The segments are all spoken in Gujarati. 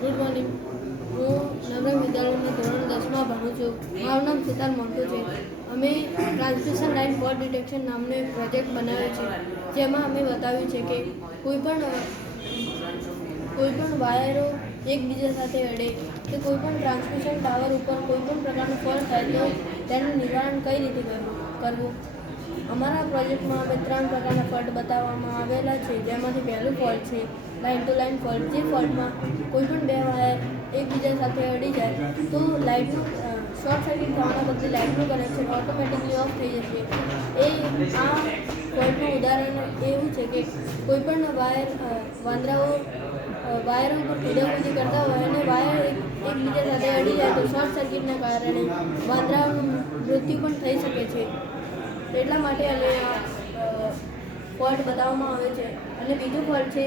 Good morning. હું નવરંગ વિદ્યાલયમાં ધોરણ 10માં ભણું છું. મારું નામ સિતાર મોન્ટુ છે. અમે ટ્રાન્સમિશન લાઇન ફોલ્ટ ડિટેક્શન નામનો એક પ્રોજેક્ટ બનાવ્યો છે, જેમાં અમે બતાવ્યું છે કે કોઈપણ વાયરો એકબીજા સાથે અડે કે કોઈપણ ટ્રાન્સમિશન ટાવર ઉપર કોઈપણ પ્રકારનું ફોલ્ટ થાય તો તેનું નિવારણ કઈ રીતે કરવું. અમારા પ્રોજેક્ટમાં અમે 3 પ્રકારના ફોલ્ટ બતાવવામાં આવેલા છે, જેમાંથી પહેલું ફોલ્ટ છે લાઇન ટુ લાઇન ફોલ્ટ. જે ફોલ્ટમાં કોઈપણ 2 વાયર એકબીજા સાથે અડી જાય તો લાઇટનું શોર્ટ સર્કિટ થવાના બદલે લાઇટનું કનેક્શન ઓટોમેટિકલી ઓફ થઈ જશે. આ ફોલ્ટનું ઉદાહરણ એવું છે કે કોઈપણ વાયરો ઉપર કૂદાકૂદી કરતા હોય અને વાયર એકબીજા સાથે અડી જાય તો શોર્ટ સર્કિટના કારણે વાંદરાઓનું મૃત્યુ પણ થઈ શકે છે. એટલા માટે અમે આ ફોલ્ટ બતાવવામાં આવે છે. અને બીજું ફોલ્ટ છે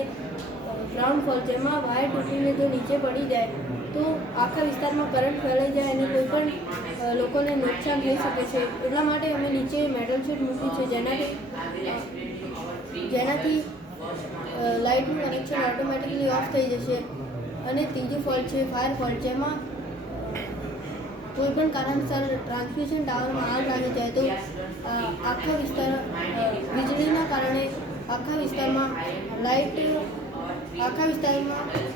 ગ્રાઉન્ડ ફોલ્ટ, જેમાં વાયર તૂટીને જો નીચે પડી જાય તો આખા વિસ્તારમાં કરંટ ફેલાઈ જાય અને કોઈપણ લોકોને નુકસાન થઈ શકે છે. એટલા માટે અમે નીચે મેટલ શીટ મૂકી છે, જેનાથી લાઇટનું કનેક્શન ઓટોમેટિકલી ઓફ થઈ જશે. અને ત્રીજું ફોલ્ટ છે ફાયર ફોલ્ટ, જેમાં કોઈપણ કારણસર ટ્રાન્સમિશન ટાવરમાં આગ લાગી જાય તો વીજળીના કારણે આખા વિસ્તારમાં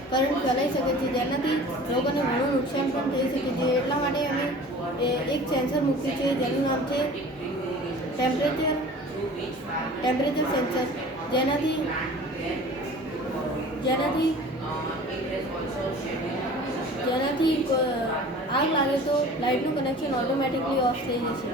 કરંટ ફેલાઈ શકે છે, જેનાથી લોકોને ઘણું નુકસાન પણ થઈ શકે છે. એટલા માટે અમે એક સેન્સર મૂક્યું છે, જેનું નામ છે ટેમ્પરેચર સેન્સર, જેનાથી આગ લાગે તો લાઇટનું કનેક્શન ઓટોમેટિકલી ઓફ થઈ જશે.